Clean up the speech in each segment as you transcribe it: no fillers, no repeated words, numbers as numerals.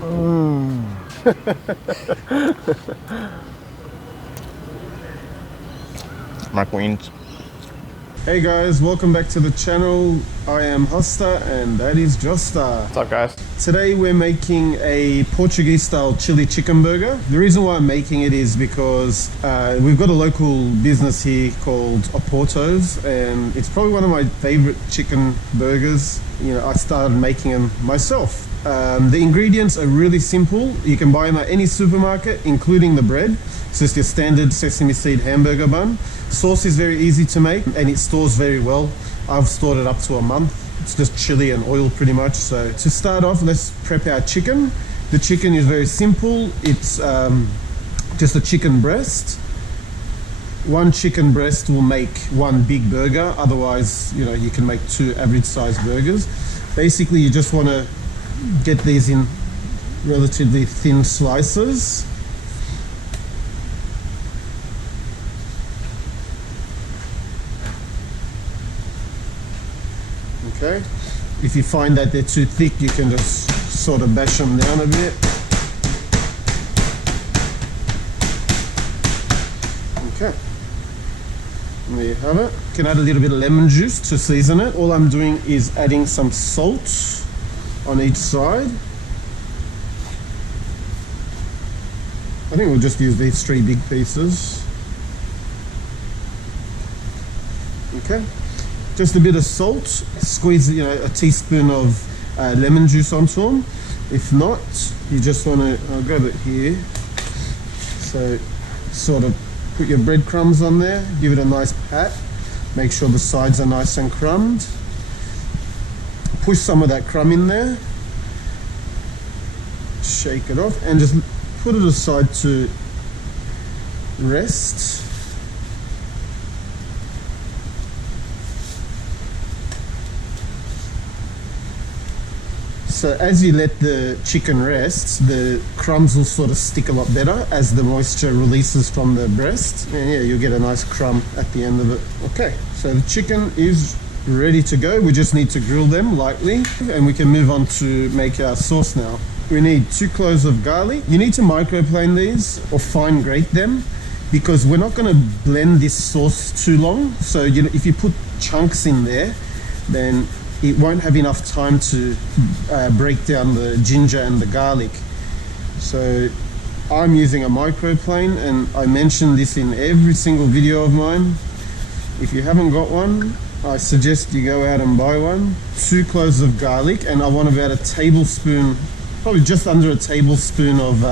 My queens. Hey guys, welcome back to the channel. I am Hosta and that is Josta. What's up, guys? Today we're making a Portuguese style chili chicken burger. The reason why I'm making it is because we've got a local business here called Oporto's, and it's probably one of my favorite chicken burgers. You know, I started making them myself. The ingredients are really simple. You can buy them at any supermarket, including the bread. It's just your standard sesame seed hamburger bun. Sauce is very easy to make and it stores very well. I've stored it up to a month. It's just chili and oil pretty much. So to start off, let's prep our chicken. The chicken is very simple. It's just a chicken breast. One chicken breast will make one big burger. Otherwise, you know, you can make two average sized burgers. Basically, you just want to get these in relatively thin slices. Okay. If you find that they're too thick, you can just sort of bash them down a bit. Okay. And there you have it. You can add a little bit of lemon juice to season it. All I'm doing is adding some salt on each side. I think we'll just use these 3 big pieces. Okay. Just a bit of salt, squeeze, you know, a teaspoon of lemon juice onto them. If not, you just want to, I'll grab it here. So sort of put your breadcrumbs on there, give it a nice pat, make sure the sides are nice and crumbed. Push some of that crumb in there, shake it off and just put it aside to rest. So as you let the chicken rest, the crumbs will sort of stick a lot better as the moisture releases from the breast. And yeah, you'll get a nice crumb at the end of it. Okay, so the chicken is ready to go. We just need to grill them lightly and we can move on to make our sauce now. We need 2 cloves of garlic. You need to microplane these or fine grate them because we're not going to blend this sauce too long. So you know, if you put chunks in there, then it won't have enough time to break down the ginger and the garlic. So I'm using a microplane, and I mention this in every single video of mine. If you haven't got one, I suggest you go out and buy one. 2 cloves of garlic, and I want about a tablespoon, probably just under a tablespoon of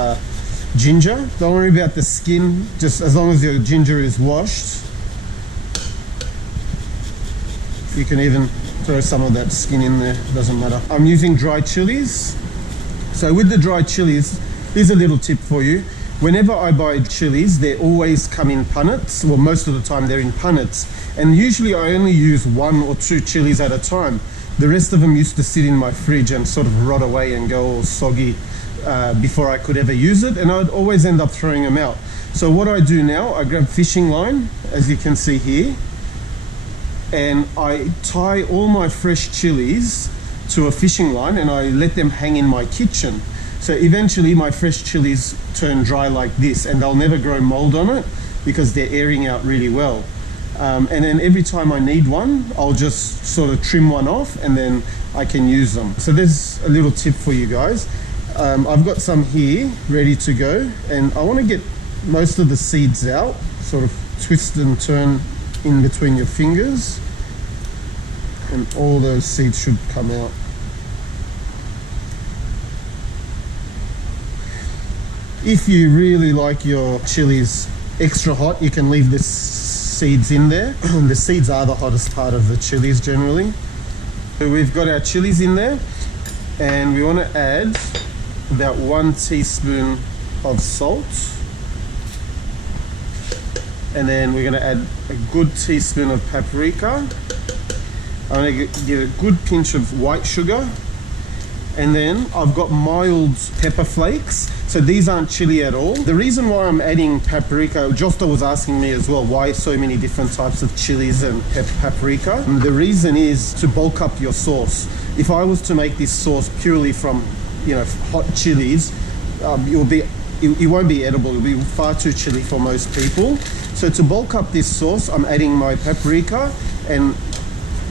ginger. Don't worry about the skin, just as long as your ginger is washed. You can even throw some of that skin in there, doesn't matter. I'm using dry chilies. So with the dry chilies, here's a little tip for you. Whenever I buy chilies, they always come in punnets. Well, most of the time they're in punnets. And usually I only use 1 or 2 chilies at a time. The rest of them used to sit in my fridge and sort of rot away and go all soggy before I could ever use it. And I'd always end up throwing them out. So what I do now, I grab fishing line, as you can see here, and I tie all my fresh chilies to a fishing line and I let them hang in my kitchen. So eventually my fresh chilies turn dry like this and they'll never grow mold on it because they're airing out really well. And then every time I need one, I'll just sort of trim one off and then I can use them. So there's a little tip for you guys. I've got some here ready to go and I want to get most of the seeds out, sort of twist and turn in between your fingers and all those seeds should come out. If you really like your chilies extra hot, you can leave the seeds in there. The seeds are the hottest part of the chilies generally. So we've got our chilies in there and we want to add about 1 teaspoon of salt. And then we're going to add a good teaspoon of paprika. I'm going to give a good pinch of white sugar. And then I've got mild pepper flakes. So these aren't chili at all. The reason why I'm adding paprika, Josta was asking me as well, why so many different types of chilies and paprika? And the reason is to bulk up your sauce. If I was to make this sauce purely from hot chilies, it won't be edible. It'll be far too chilly for most people. So to bulk up this sauce, I'm adding my paprika and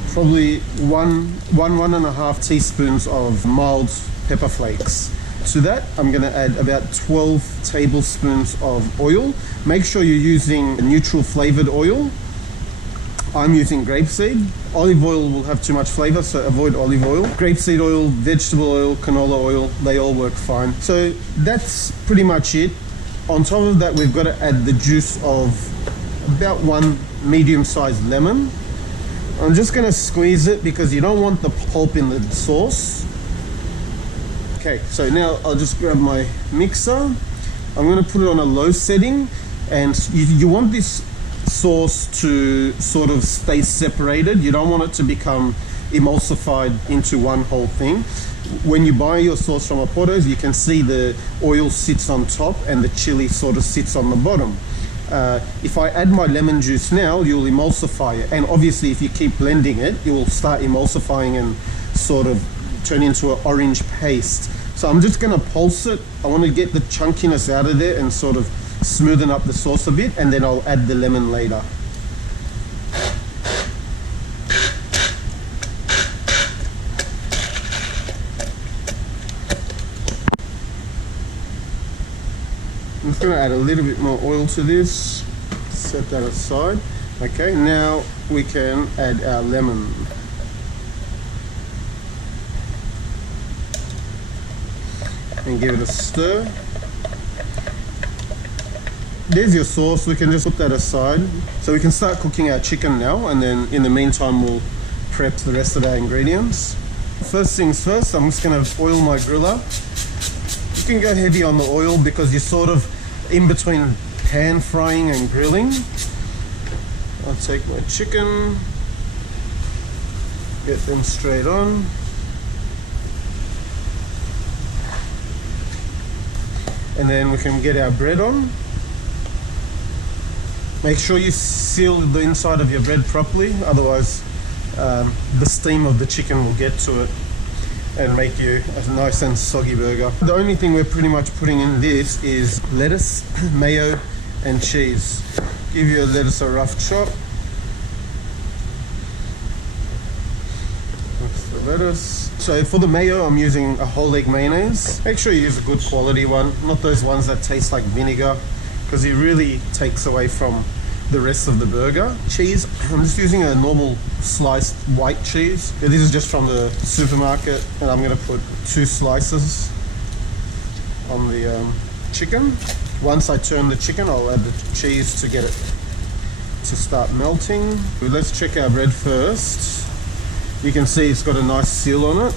probably one and a half teaspoons of mild pepper flakes. To that, I'm going to add about 12 tablespoons of oil. Make sure you're using neutral flavored oil. I'm using grapeseed. Olive oil will have too much flavor, so avoid olive oil. Grapeseed oil, vegetable oil, canola oil, they all work fine. So that's pretty much it. On top of that, we've got to add the juice of about one medium-sized lemon. I'm just going to squeeze it because you don't want the pulp in the sauce. Okay, so now I'll just grab my mixer. I'm going to put it on a low setting, and you want this sauce to sort of stay separated. You don't want it to become emulsified into one whole thing. When you buy your sauce from Oporto's, you can see the oil sits on top and the chili sort of sits on the bottom. If I add my lemon juice now, you'll emulsify it, and obviously if you keep blending it, it will start emulsifying and sort of turn into an orange paste. So I'm just going to pulse it. I want to get the chunkiness out of there and sort of smoothen up the sauce a bit, and then I'll add the lemon later. I'm just going to add a little bit more oil to this, set that aside. Okay, now we can add our lemon. And give it a stir. There's your sauce. We can just put that aside. So we can start cooking our chicken now, and then in the meantime we'll prep the rest of our ingredients. First things first, I'm just going to oil my griller. You can go heavy on the oil because you're sort of in between pan frying and grilling. I'll take my chicken, get them straight on. And then we can get our bread on. Make sure you seal the inside of your bread properly, otherwise the steam of the chicken will get to it and make you a nice and soggy burger. The only thing we're pretty much putting in this is lettuce, mayo and cheese. Give your lettuce a rough chop. That's the lettuce. So for the mayo, I'm using a whole egg mayonnaise. Make sure you use a good quality one, not those ones that taste like vinegar, because it really takes away from the rest of the burger. Cheese, I'm just using a normal sliced white cheese. This is just from the supermarket, and I'm going to put 2 slices on the chicken. Once I turn the chicken, I'll add the cheese to get it to start melting. Let's check our bread first. You can see it's got a nice seal on it,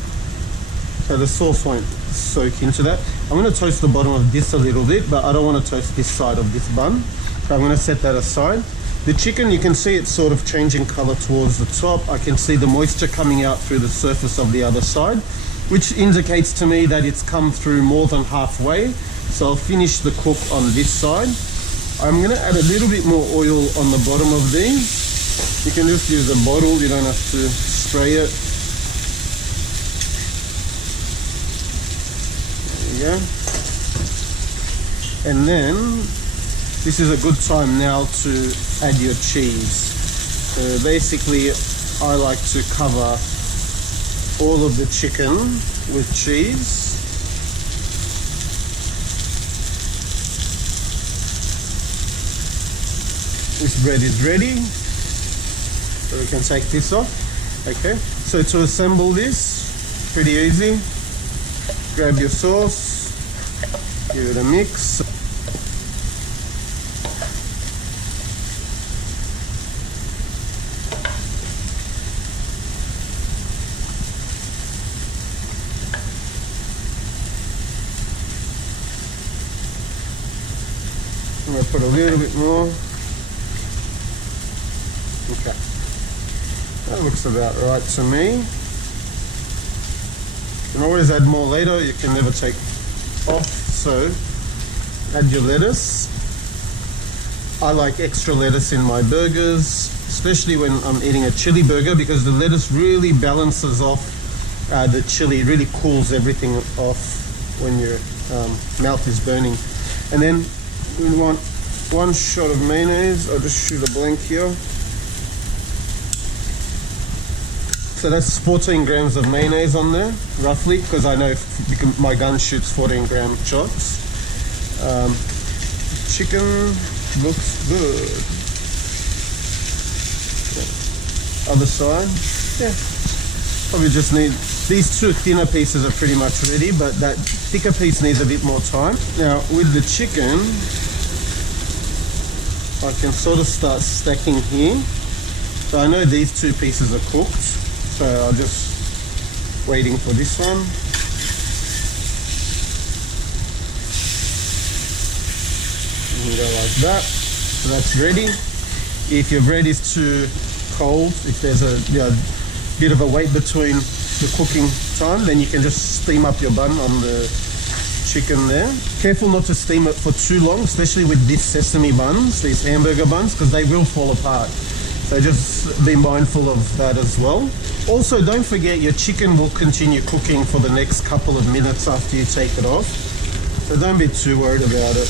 so the sauce won't soak into that. I'm going to toast the bottom of this a little bit, but I don't want to toast this side of this bun, so I'm going to set that aside. The chicken, you can see it's sort of changing color towards the top. I can see the moisture coming out through the surface of the other side, which indicates to me that it's come through more than halfway. So I'll finish the cook on this side. I'm going to add a little bit more oil on the bottom of these. You can just use a bottle, you don't have to spray it. There you go. And then this is a good time now to add your cheese. So basically I like to cover all of the chicken with cheese. This bread is ready, so we can take this off. Okay, so to assemble this, pretty easy. Grab your sauce, give it a mix. I'm going to put a little bit more. Okay, that looks about right to me. You can always add more later, you can never take off. So add your lettuce. I like extra lettuce in my burgers, especially when I'm eating a chili burger, because the lettuce really balances off the chili, really cools everything off. when your mouth is burning. And then we want 1 shot of mayonnaise. I'll just shoot a blank here. So that's 14 grams of mayonnaise on there, roughly, because I know my gun shoots 14 gram shots. Chicken looks good. Other side, yeah. Probably just need, these 2 thinner pieces are pretty much ready, but that thicker piece needs a bit more time. Now with the chicken, I can sort of start stacking here. So I know these 2 pieces are cooked. So I'm just waiting for this one. And go like that. So that's ready. If your bread is too cold, if there's a bit of a wait between the cooking time, then you can just steam up your bun on the chicken there. Careful not to steam it for too long, especially with these sesame buns, these hamburger buns, because they will fall apart. So just be mindful of that as well. Also, don't forget your chicken will continue cooking for the next couple of minutes after you take it off. So don't be too worried about it.